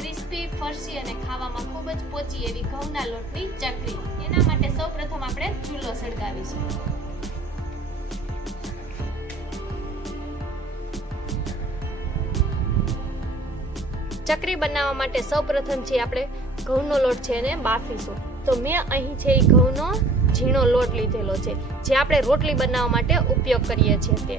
Crispy, ફરસી અને ખાવામાં ખૂબ જ પોચી એવી ઘઉંના લોટની ચકરી એના માટે સૌપ્રથમ આપણે ચૂલો સળગાવીશું. ચકરી બનાવવા માટે સૌપ્રથમ છે આપણે ઘઉંનો લોટ છે એને બાફીશું. તો મેં અહીં છે એ ઘઉંનો ઝીણો લોટ લીધેલો છે, જે આપણે રોટલી બનાવવા માટે ઉપયોગ કરીએ છીએ તે.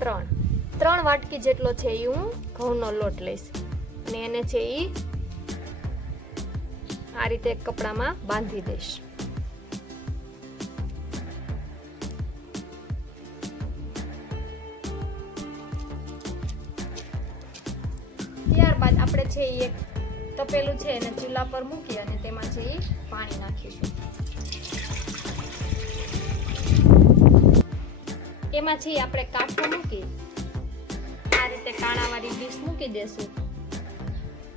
ત્રણ. ત્રણ વાટકી જેટલો છે એ હું ઘઉંનો લોટ લઈશ. અને એને છે એ આ રીતે કપડામાં બાંધી દઈશ. ત્યારબાદ આપણે છે એ એક તપેલું છે એને ચૂલા પર મૂકી અને તેમાં છે એ પાણી નાખીશું. એમાં છે આપણે કાઠો મૂકી આ રીતે કાણાવાળી ડીશ મૂકી દેશું.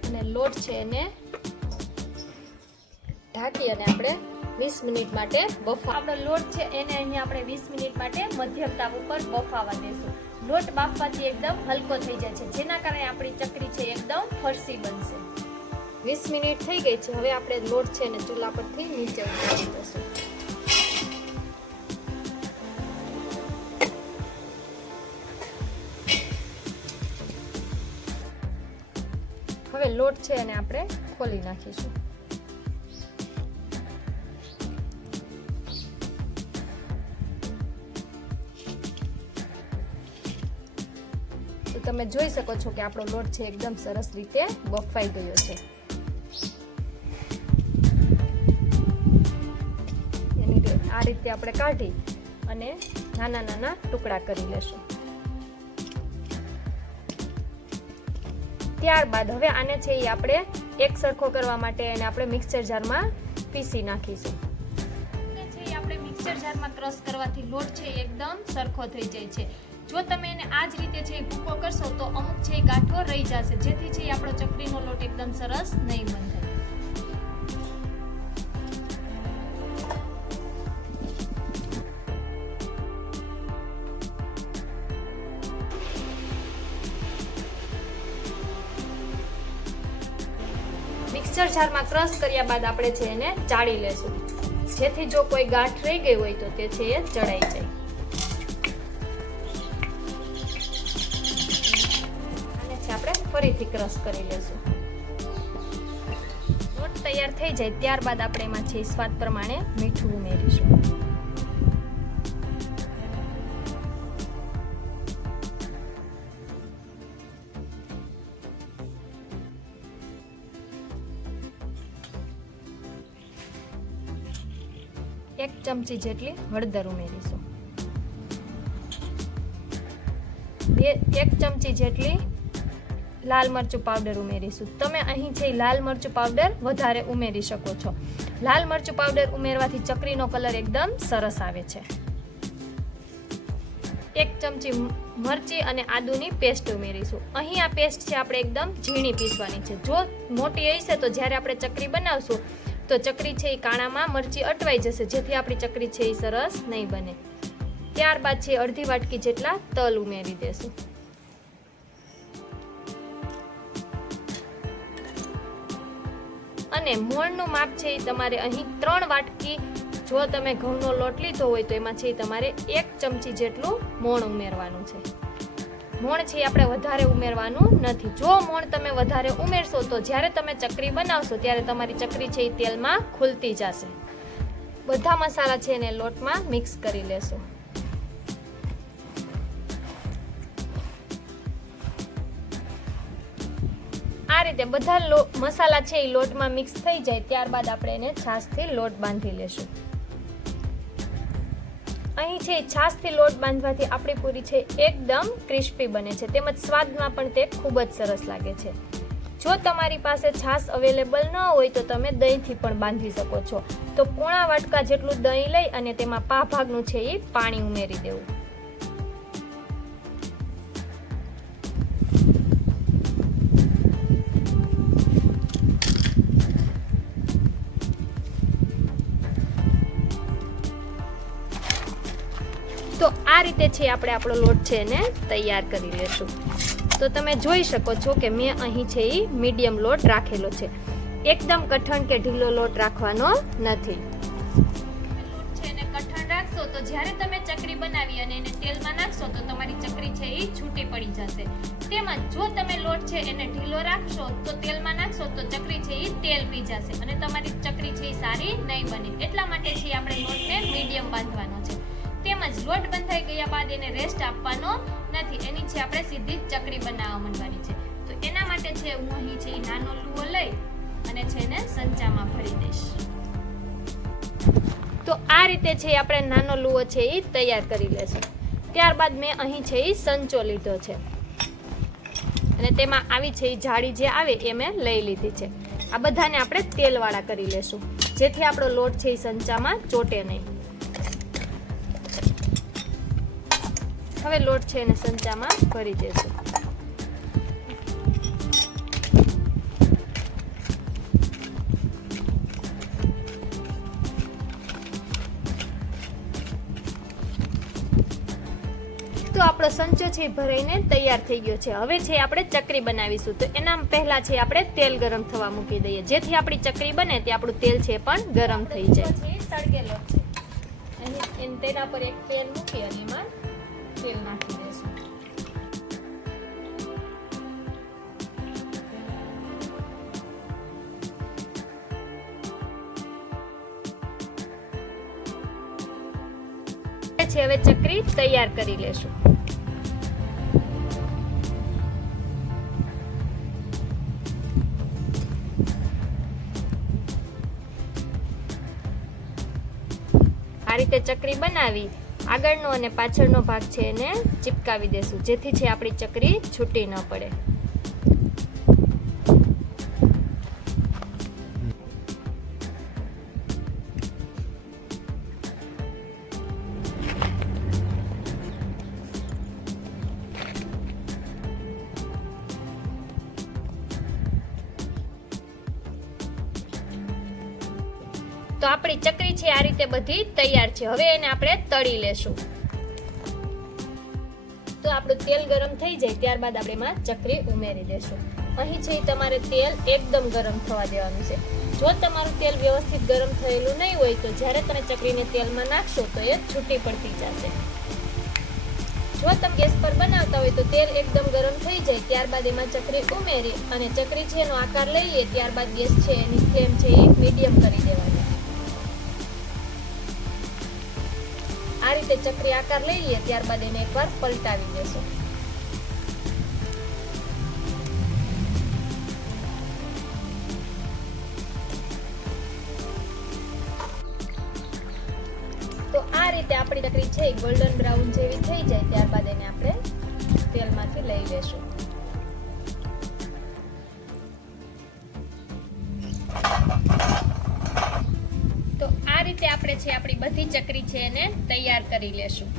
અને લોટ છે એને ઢાંકી અને આપણે વીસ મિનિટ માટે બફા આપણો લોટ છે એને અહીંયા આપણે વીસ મિનિટ માટે મધ્યમ તાપ ઉપર બફાવા દેશું. લોટ બાફવાથી એકદમ હલકો થઈ જાય છે. જેના કારણે આપણી ચકરી છે એકદમ ફરસી બનશે. વીસ મિનિટ થઈ ગઈ છે. હવે આપણે લોટ છે એને ચૂલા પરથી નીચે ઉતારી દઈશું. હવે લોટ છે એને આપણે ખોલી નાખીશું. તો તમે જોઈ શકો છો કે આપણો લોટ છે એકદમ સરસ રીતે બફાઈ ગયો છે. આ રીતે આપણે કાઢી અને નાના નાના ટુકડા કરી લેશું. ત્યારબાદ હવે આને છે એ આપણે એક સરખો કરવા માટે એને આપણે મિક્સર જારમાં પીસી નાખીશું. છે એ આપણે મિક્સર જારમાં ક્રશ કરવાથી લોટ છે એકદમ સરખો થઈ જાય છે. જો તમે એને આ જ રીતે છે ભૂકો કરશો તો અમુક છે ગાંઠો રહી જશે, જેથી છે આપણો ચકરીનો લોટ એકદમ સરસ નહીં બંધાય. મિક્સર જારમાં ક્રશ કર્યા બાદ આપણે છે એને ચાળી લેશું. જેથી જો કોઈ ગાંઠ રહી ગઈ હોય તો તે છે એ ચડાઈ જાય. અને છે આપણે ફરીથી ક્રશ કરી લેશું. લોટ તૈયાર થઈ જાય ત્યારબાદ આપણે એમાં છે સ્વાદ પ્રમાણે મીઠું ઉમેરીશું. એક ચમચી જેટલી હળદર ઉમેરીશું. બે, એક ચમચી જેટલી લાલ મરચું પાવડર ઉમેરીશું. તમે અહીં છે લાલ મરચું પાવડર વધારે ઉમેરી શકો છો. લાલ મરચું પાવડર ઉમેરવાથી ચકરીનો કલર એકદમ સરસ આવે છે. એક ચમચી મરચી અને આદુની પેસ્ટ ઉમેરીશું. અહીં આ પેસ્ટ છે, આપણે એકદમ ઝીણી પીસવાની છે. જો મોટી હશે તો જ્યારે આપણે ચકરી બનાવશું તો ચકરી છે એ કાણામાં, મરચી અટવાઈ જશે. જેથી આપણી ચકરી છે એ સરસ નહીં બને. ત્યારબાદ છે અડધી વાટકી જેટલા તલ ઉમેરી દેશું. અને મોણનું માપ છે એ તમારે અહીં ત્રણ વાટકી, જો તમે ઘઉંનો લોટ લીધો હોય તો એમાં છે તમારે એક ચમચી જેટલું મોણ ઉમેરવાનું છે. મોણ છે એ આપણે વધારે ઉમેરવાનું નથી. જો મોણ તમે વધારે ઉમેરશો તો જ્યારે તમે ચકરી બનાવશો ત્યારે તમારી ચકરી છે એ તેલમાં ખુલતી જશે. બધા મસાલા છે એને લોટમાં મિક્સ કરી લેશો. આ રીતે બધા મસાલા છે એ લોટમાં મિક્સ થઈ જાય, ત્યારબાદ આપણે એને છાશથી લોટ બાંધી લેશું. અહીં છે, છાશથી લોટ બાંધવાથી આપણી પૂરી છે, એકદમ ક્રિસ્પી બને છે. તેમજ સ્વાદમાં પણ તે ખૂબ જ સરસ લાગે છે. જો તમારી પાસે છાશ અવેલેબલ ન હોય તો તમે દહીંથી પણ બાંધી શકો છો. તો પોણા વાટકા જેટલું દહીં લઈ અને તેમાં પા ભાગનું છે એ પાણી ઉમેરી દેવું. આ રીતે છે આપણે આપણો લોટ છે એને તૈયાર કરી લેશું. તો તમે જોઈ શકો છો કે મેં અહીં છે એ મીડિયમ લોટ રાખેલો છે. એકદમ કઠણ કે ઢીલો લોટ રાખવાનો નથી. કઠણ રાખશો તો જ્યારે તમે ચકરી બનાવી અને એને તેલમાં નાખશો તો તમારી ચકરી છે એ છૂટી પડી જશે. તેમજ જો તમે લોટ છે એને ઢીલો રાખશો તો તેલમાં નાખશો તો ચકરી છે એ તેલ પી જશે અને તમારી ચકરી છે એ સારી નહીં બને. એટલા માટે છે આપણે લોટને મીડિયમ બાંધવાનો તેમજ લોટ બંધાઈ ગયા બાદ એને રેસ્ટ આપવાનો નથી. એની છે આપણે સીધી જ ચકડી બનાવવા માંડવાની છે. તો એના માટે છે હું અહીં છે એ નાનો લુઓ લઈ અને છે એને સંચામાં ભરી દઈશ. તો આ રીતે છે આપણે નાનો લુઓ છે એ તૈયાર કરી લેશું. ત્યારબાદ મેં અહીં છે એ સંચો લીધો છે. અને તેમાં આવી છે એ જાળી જે આવે એ મેં લઈ લીધી છે. આ બધાને આપણે તેલવાળા કરી લેશું. જેથી આપણો લોટ છે એ સંચામાં ચોટે નહીં. હવે લોટ છે એને સંચામાં ભરી દેશું. તો આપણો સંચો છે ભરાઈને તૈયાર થઈ ગયો છે. હવે છે આપણે ચકરી બનાવીશું. તો એના પહેલા છે આપણે તેલ ગરમ થવા મૂકી દઈએ. જેથી આપણી ચકરી બને તે આપણું તેલ છે પણ ગરમ થઈ જાય. તડકેલો છે તેના પર એક પેન મૂકી અને એમાં તેલ નાખી દઈશું હવે ચકરી તૈયાર કરી લેશું. આ રીતે ચકરી બનાવી આગળનો અને પાછળનો ભાગ છે એને ચિપકાવી દેશું. જેથી છે આપણી ચકરી છૂટી ન પડે. તો આપણી ચકરી છે, આ રીતે બધી તૈયાર છે. હવે એને આપણે તળી લેશું. તો આપણું તેલ ગરમ થઈ જાય, ત્યારબાદ આપણે એમાં ચકરી ઉમેરી દેશું. અહીં છે તમારે તેલ એકદમ ગરમ થવા દેવાનું છે. જો તમારું તેલ વ્યવસ્થિત ગરમ થયેલું નહીં હોય, તો જ્યારે તમે ચકરીને તેલમાં નાખશો, તો એ છૂટી પડતી જશે. જો તમે ગેસ પર બનાવતા હોય, તો તેલ એકદમ ગરમ થઈ જાય, ત્યારબાદ એમાં ચકરી ઉમેરી અને ચકરી છે એનો આકાર લઈ લે ત્યારબાદ ગેસ છે એની ફ્લેમ છે એ મીડિયમ કરી દેવાની. આ રીતે ચક્રી આકાર લઈ લઈએ, ત્યારબાદ એને એકવાર પલટાવી દેશું તો આ રીતે આપણી ચકરી છે ગોલ્ડન બ્રાઉન જેવી થઈ જાય, ત્યારબાદ એને આપણે ચકરી છે એને તૈયાર કરી લેશું.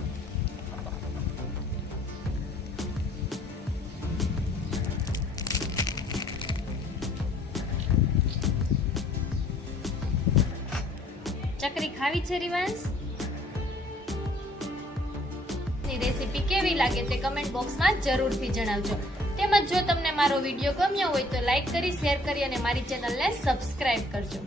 ચકરી ખાવી છે રિવાન્સ? ની રેસીપી કેવી લાગે તે કમેન્ટ બોક્સમાં જરૂરથી જણાવજો. તેમજ જો તમને મારો વીડિયો ગમ્યો હોય તો લાઈક કરી શેર કરી અને મારી ચેનલને સબસ્ક્રાઇબ કરજો.